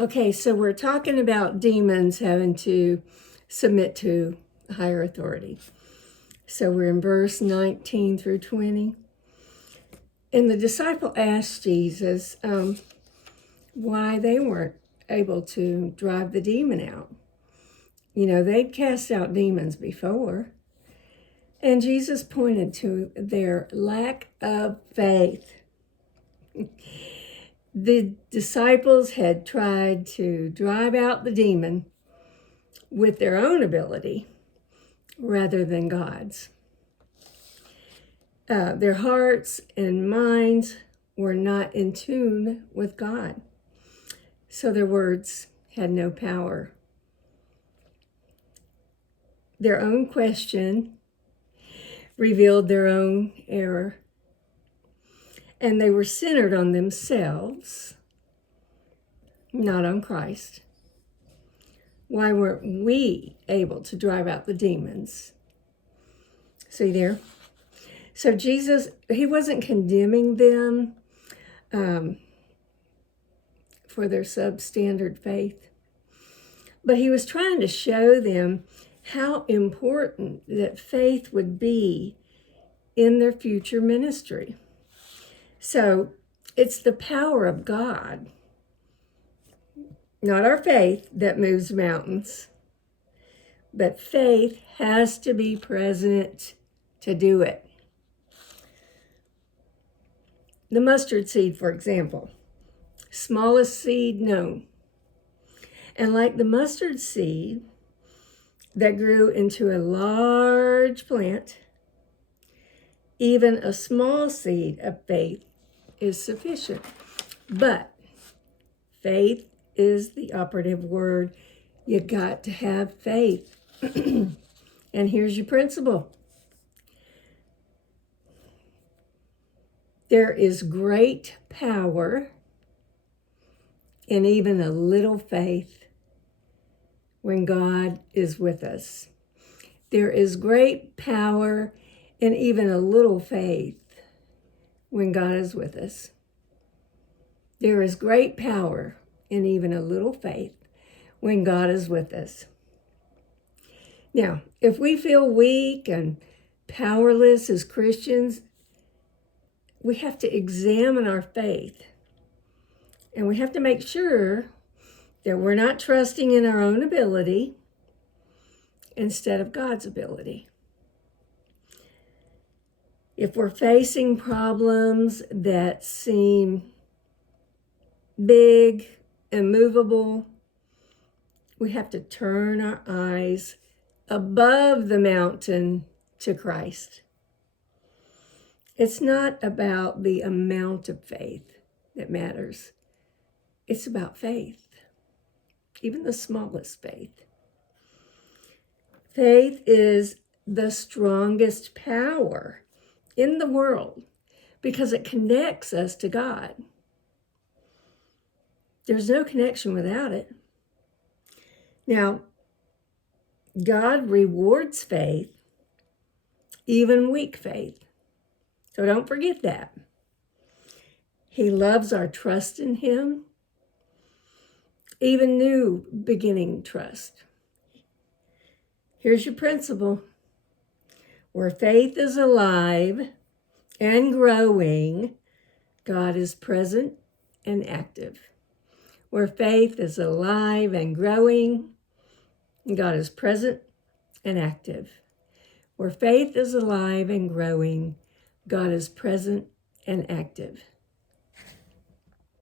Okay, so we're talking about demons having to submit to higher authority. So we're in verse 19 through 20. And the disciple asked Jesus why they weren't able to drive the demon out. You know, they'd cast out demons before. And Jesus pointed to their lack of faith. The disciples had tried to drive out the demon with their own ability rather than God's. Their hearts and minds were not in tune with God, so their words had no power. Their own question revealed their own error, and they were centered on themselves, not on Christ. Why weren't we able to drive out the demons? See there? So Jesus, he wasn't condemning them for their substandard faith, but he was trying to show them how important that faith would be in their future ministry. So it's the power of God, not our faith, that moves mountains, but faith has to be present to do it. The mustard seed, for example, smallest seed known. And like the mustard seed that grew into a large plant, even a small seed of faith is sufficient. But faith is the operative word. You got to have faith. And here's your principle. There is great power in even a little faith when God is with us. There is great power in even a little faith when God is with us. There is great power in even a little faith when God is with us. Now, if we feel weak and powerless as Christians, we have to examine our faith. And we have to make sure that we're not trusting in our own ability instead of God's ability. If we're facing problems that seem big and movable, we have to turn our eyes above the mountain to Christ. It's not about the amount of faith that matters. It's about faith, even the smallest faith. Faith is the strongest power in the world because it connects us to God. There's no connection without it. Now, God rewards faith, even weak faith. So don't forget that. He loves our trust in him, even new beginning trust. Here's your principle. Where faith is alive and growing, God is present and active. Where faith is alive and growing, God is present and active. Where faith is alive and growing, God is present and active.